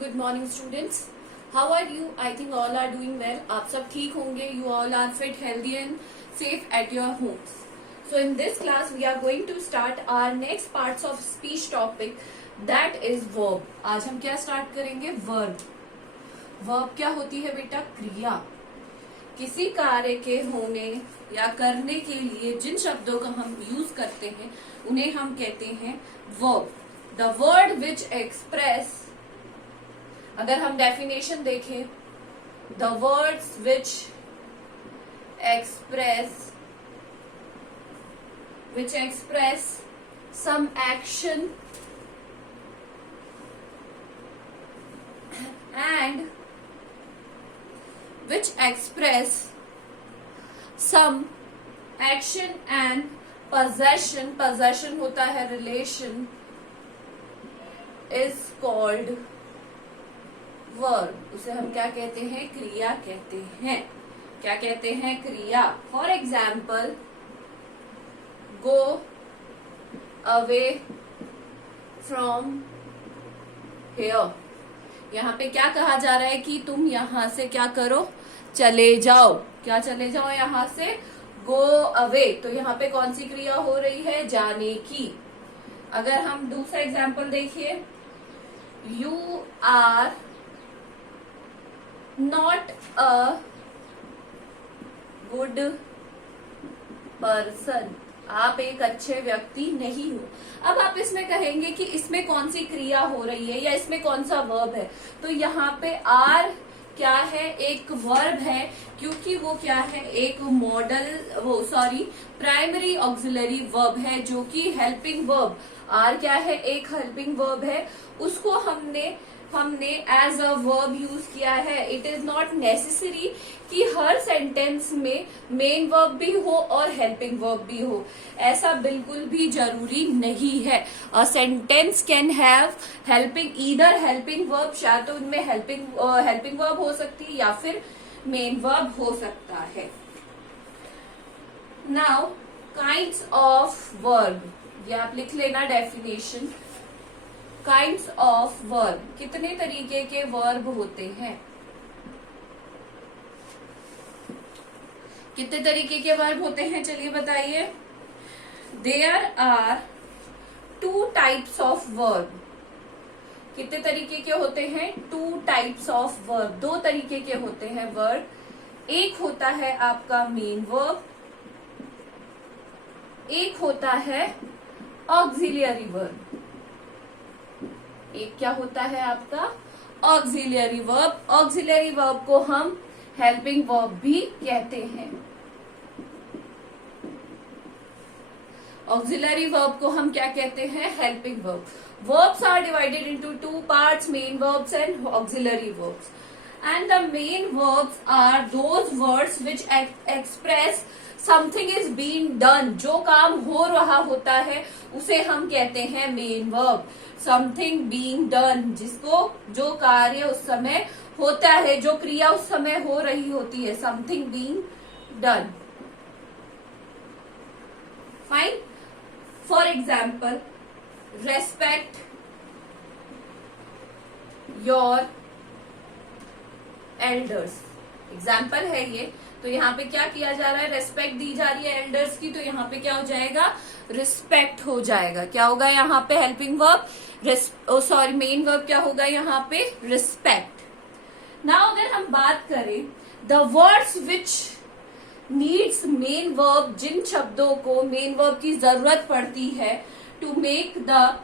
Good morning students, how are you? I think all are doing well. आप सब ठीक होंगे. You all are fit, healthy and safe at your homes. So in this class we are going to start our next parts of speech topic, that is verb. आज हम क्या start करेंगे? verb. verb क्या होती है बेटा? क्रिया. किसी कार्य के होने या करने के लिए जिन शब्दों का हम यूज करते हैं उन्हें हम कहते हैं verb. The word which express, अगर हम डेफिनेशन देखें, the words which express some action and which express some action and possession होता है relation, is called verb. उसे हम क्या कहते हैं? क्रिया कहते हैं. क्या कहते हैं? क्रिया. For example, go away from here. यहाँ पे क्या कहा जा रहा है कि तुम यहाँ से क्या करो? चले जाओ. क्या चले जाओ? यहाँ से गो अवे. तो यहाँ पे कौन सी क्रिया हो रही है? जाने की. अगर हम दूसरा एग्जाम्पल देखिए, you are not a good person. आप एक अच्छे व्यक्ति नहीं हो. अब आप इसमें कहेंगे कि इसमें कौन सी क्रिया हो रही है या इसमें कौन सा वर्ब है. तो यहाँ पे आर क्या है? एक वर्ब है, क्योंकि वो क्या है? एक प्राइमरी ऑक्सिलरी वर्ब है जो कि हेल्पिंग वर्ब. आर क्या है? एक हेल्पिंग वर्ब है. उसको हमने एज अ वर्ब यूज किया है. इट इज नॉट नेसेसरी कि हर सेंटेंस में मेन वर्ब भी हो और हेल्पिंग वर्ब भी हो. ऐसा बिल्कुल भी जरूरी नहीं है. A sentence can have either helping verb, या तो उनमें हेल्पिंग वर्ब हो सकती है या फिर मेन वर्ब हो सकता है. नाउ काइंड्स ऑफ वर्ब, ये आप लिख लेना डेफिनेशन. काइंड्स ऑफ वर्ब, कितने तरीके के वर्ब होते हैं? कितने तरीके के वर्ब होते हैं? चलिए बताइए. There are 2 types of verb. कितने तरीके के होते हैं? 2 टाइप्स ऑफ वर्ब. 2 तरीके के होते हैं वर्ब. एक होता है आपका मेन वर्ब, एक होता है ऑक्सिलियरी वर्ब. एक क्या होता है आपका? Auxiliary verb. ऑक्सिलियरी वर्ब को हम हेल्पिंग वर्ब भी कहते हैं. ऑक्सिलियरी वर्ब को हम क्या कहते हैं? Helping verb. Verbs are divided into 2 parts, main verbs and auxiliary verbs. And the main verbs are those words which express something is being done. जो काम हो रहा होता है उसे हम कहते हैं main verb. Something being done, जो कार्य उस समय होता है, जो क्रिया उस समय हो रही होती है. Something being done. Fine. For example, respect your elders. Example है ये. तो यहाँ पे क्या किया जा रहा है? रेस्पेक्ट दी जा रही है एल्डर्स की. तो यहाँ पे क्या हो जाएगा? रिस्पेक्ट हो जाएगा. क्या होगा यहाँ पे? Helping verb. मेन वर्ब क्या होगा यहाँ पे? रिस्पेक्ट. नाउ अगर हम बात करें the words which needs main verb, जिन शब्दों को मेन वर्ब की जरूरत पड़ती है to make the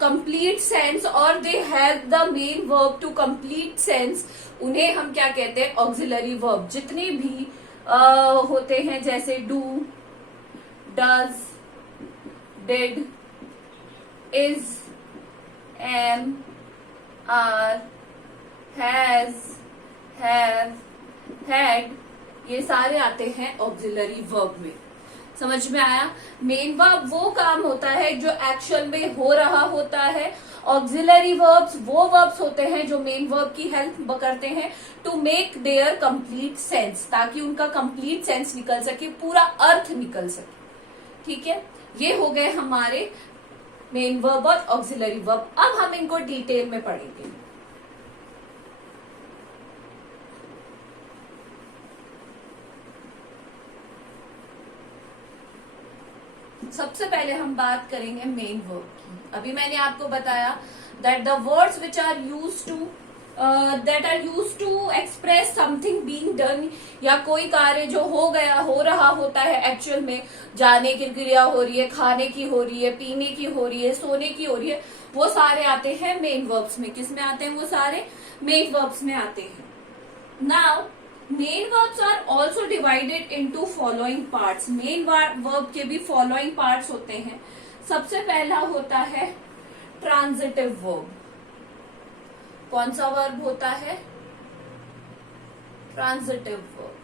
complete sense, और they help the main verb to complete sense, उन्हें हम क्या कहते हैं? Auxiliary verb. जितने भी होते हैं, जैसे do, does, did, is, am, are, has, have, had, ये सारे आते हैं ऑक्सिलरी वर्ब में. समझ में आया? मेन वर्ब वो काम होता है जो एक्शन में हो रहा होता है. ऑक्सिलरी वर्ब्स वो वर्ब्स होते हैं जो मेन वर्ब की हेल्प करते हैं to make their complete sense, ताकि उनका कंप्लीट सेंस निकल सके, पूरा अर्थ निकल सके. ठीक है, ये हो गए हमारे मेन वर्ब और ऑक्सिलरी वर्ब. अब हम इनको डिटेल में पढ़ेंगे. सबसे पहले हम बात करेंगे मेन वर्ब की। अभी मैंने आपको बताया that the words which are use to express something being done, या कोई कार्य जो हो रहा होता है एक्चुअल में, जाने की क्रिया हो रही है, खाने की हो रही है, पीने की हो रही है, सोने की हो रही है, वो सारे आते हैं मेन वर्ब्स में। किस में आते हैं? वो सारे मेन वर्ब्स में आते हैं। Now main verbs are also divided into following parts. Main verb के भी फॉलोइंग पार्ट्स होते हैं। सबसे पहला होता है ट्रांजिटिव वर्ब। कौन सा वर्ब होता है? Transitive verb.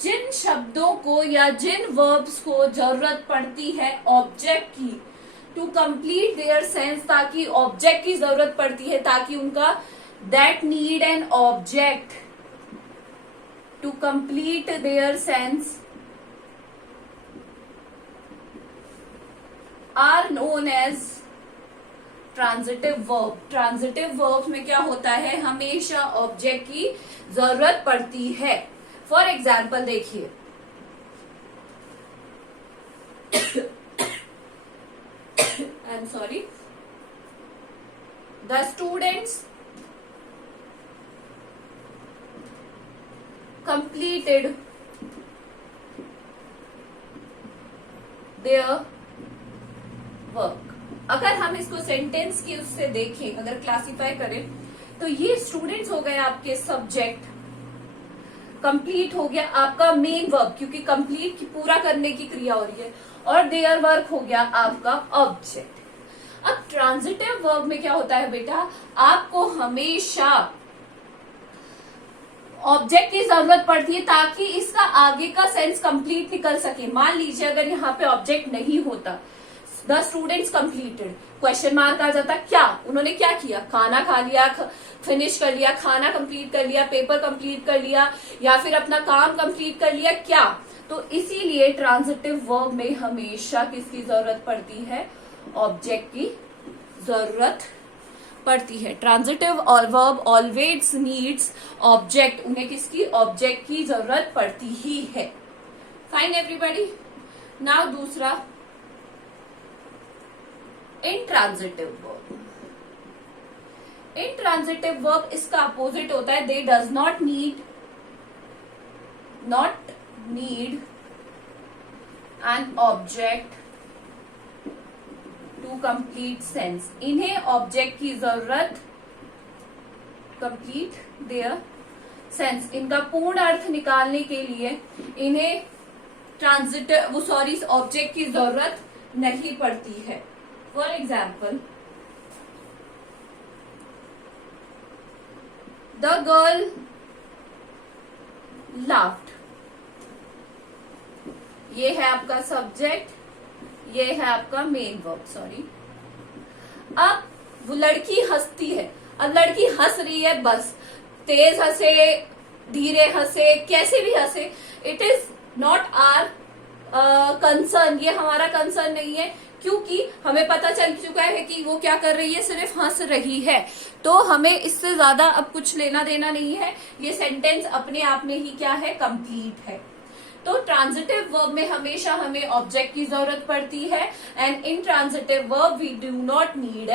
जिन शब्दों को या जिन वर्ब्स को जरूरत पड़ती है ऑब्जेक्ट की टू कंप्लीट देयर सेंस, ताकि ऑब्जेक्ट की जरूरत पड़ती है ताकि उनका that need an object to complete their sense are known as transitive verb. Transitive verb में क्या होता है? हमेशा ऑब्जेक्ट की जरूरत पड़ती है। फॉर एग्जाम्पल देखिए, I am sorry, the students completed their work। अगर हम इसको सेंटेंस की उससे देखें, अगर क्लासिफाई करें, तो ये स्टूडेंट्स हो गए आपके सब्जेक्ट, कंप्लीट हो गया आपका मेन वर्ब क्योंकि कंप्लीट की पूरा करने की क्रिया हो रही है, और देयर वर्क हो गया आपका ऑब्जेक्ट। अब ट्रांजिटिव वर्ब में क्या होता है बेटा? आपको हमेशा ऑब्जेक्ट की जरूरत पड़ती है ताकि इसका आगे का सेंस कंप्लीट निकल सके। मान लीजिए अगर यहाँ पे ऑब्जेक्ट नहीं होता, the students completed, question mark आ जाता, क्या उन्होंने क्या किया? खाना खा लिया, फिनिश कर लिया, खाना कंप्लीट कर लिया, पेपर कंप्लीट कर लिया, या फिर अपना काम कंप्लीट कर लिया, क्या? तो इसीलिए ट्रांजिटिव वर्ब में हमेशा किसकी जरूरत पड़ती है? ऑब्जेक्ट की जरूरत पड़ती है। Transitive verb always needs object. उन्हें किसकी? ऑब्जेक्ट की जरूरत पड़ती ही है। Fine everybody. नाउ दूसरा, इंट्रांजिटिव वर्ब। इंट्रांजिटिव वर्ब इसका अपोजिट होता है, they does not need an object to complete sense. इन्हें ऑब्जेक्ट की जरूरत, कंप्लीट देयर सेंस, इनका पूर्ण अर्थ निकालने के लिए इन्हें ऑब्जेक्ट की जरूरत नहीं पड़ती है। For example, the girl laughed. ये है आपका सब्जेक्ट, ये है आपका मेन वर्ब। सॉरी, अब वो लड़की हंसती है। अब लड़की हंस रही है, बस तेज हंसे, धीरे हंसे, कैसे भी हंसे, it is not our concern. ये हमारा कंसर्न नहीं है क्योंकि हमें पता चल चुका है कि वो क्या कर रही है, सिर्फ हंस रही है। तो हमें इससे ज्यादा अब कुछ लेना देना नहीं है। ये सेंटेंस अपने आप में ही क्या है? कंप्लीट है। तो ट्रांजिटिव वर्ब में हमेशा हमें ऑब्जेक्ट की जरूरत पड़ती है, and intransitive verb we do not need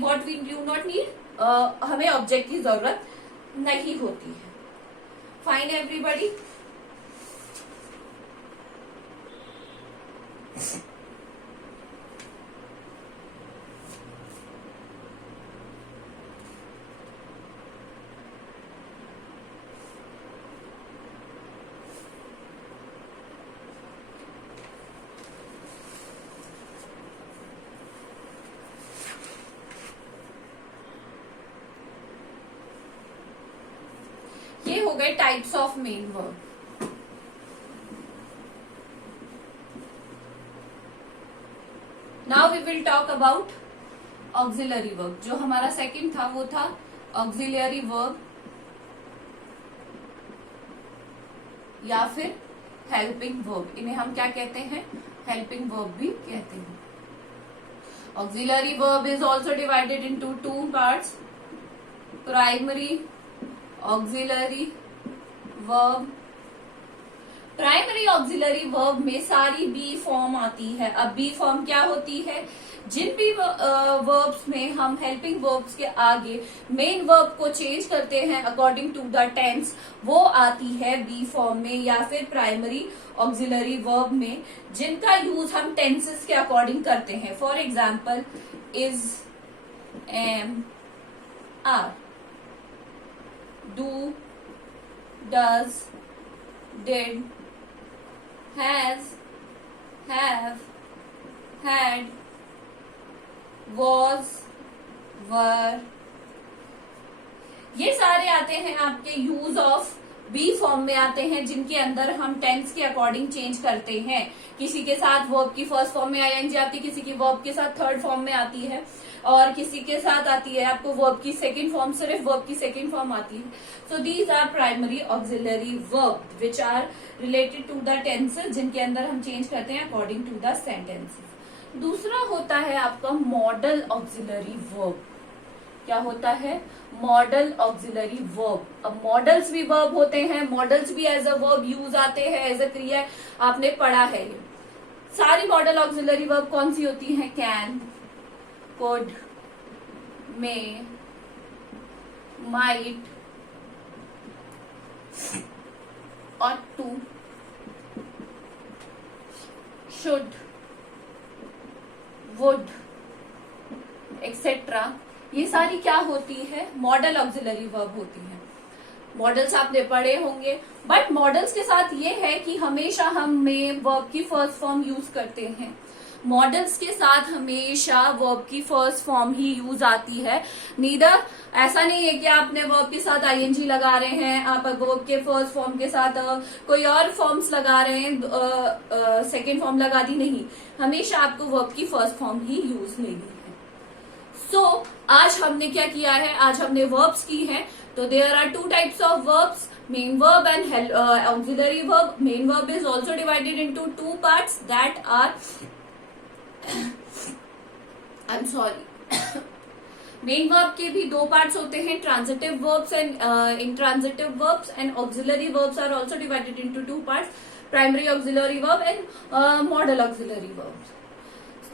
what we do not need, हमें ऑब्जेक्ट की जरूरत नहीं होती है। Fine everybody. ये हो गए types of main verb. Now we will talk about auxiliary verb. जो हमारा सेकंड था वो था ऑक्सिलरी वर्ब या फिर हेल्पिंग वर्ब। इन्हें हम क्या कहते हैं? हेल्पिंग वर्ब भी कहते हैं। Auxiliary verb is also divided into two parts, primary auxiliary verb, primary auxiliary verb में सारी बी फॉर्म आती है। अब बी फॉर्म क्या होती है? जिन भी वर्ब्स में हम हेल्पिंग वर्ब्स के आगे मेन वर्ब को चेंज करते हैं अकॉर्डिंग टू द टेंस, वो आती है बी फॉर्म में या फिर प्राइमरी ऑक्सिलरी वर्ब में, जिनका यूज हम टेंसेस के अकॉर्डिंग करते हैं। For example, is, am, are, do, does, did, has, have, had, was, were, ये सारे आते हैं आपके यूज ऑफ बी फॉर्म में आते हैं, जिनके अंदर हम टेंस के अकॉर्डिंग चेंज करते हैं। किसी के साथ वर्ब की फर्स्ट फॉर्म में आईएनजी आती है, किसी की वर्ब के साथ थर्ड फॉर्म में आती है, और किसी के साथ आती है आपको वर्ब की सेकंड फॉर्म, सिर्फ वर्ब की सेकंड फॉर्म आती है। So these are primary auxiliary verb which are related to the tenses, जिनके अंदर हम चेंज करते हैं अकॉर्डिंग टू द सेंटेंसेस। दूसरा होता है आपका मॉडल ऑक्सिलरी वर्ब। क्या होता है? Model auxiliary verb. अब मॉडल्स भी वर्ब होते हैं, मॉडल्स भी एज अ वर्ब यूज आते हैं, एज अ क्रिया आपने पढ़ा है। ये सारी मॉडल ऑक्सिलरी वर्ब कौन सी होती है? Can, could, may, might, ought to, should, would, etcetera. ये सारी क्या होती है? मॉडल ऑक्सिलरी वर्ब होती है। मॉडल्स आपने पढ़े होंगे, बट मॉडल्स के साथ ये है कि हमेशा हम में वर्ब की फर्स्ट फॉर्म यूज करते हैं। मॉडल्स के साथ हमेशा वर्ब की फर्स्ट फॉर्म ही यूज आती है। नीदर ऐसा नहीं है कि आपने वर्ब के साथ आईएनजी लगा रहे हैं, आप वर्ब के फर्स्ट फॉर्म के साथ कोई और फॉर्म्स लगा रहे हैं, सेकेंड फॉर्म लगा दी, नहीं, हमेशा आपको वर्ब की फर्स्ट फॉर्म ही यूज लेनी है। सो आज हमने क्या किया है? आज हमने वर्ब्स की है। तो there are two types of verbs, main verb and auxiliary verb. Main verb is also divided into two parts that are I'm sorry main verb के भी दो पार्ट्स होते हैं, transitive verbs and intransitive verbs, and auxiliary verbs are also divided into two parts, primary auxiliary verb and modal auxiliary verbs.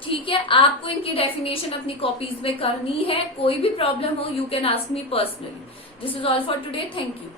ठीक है, आपको इनकी definition अपनी कॉपीज में करनी है. कोई भी प्रॉब्लम हो, you can ask me personally. This is all for today. Thank you.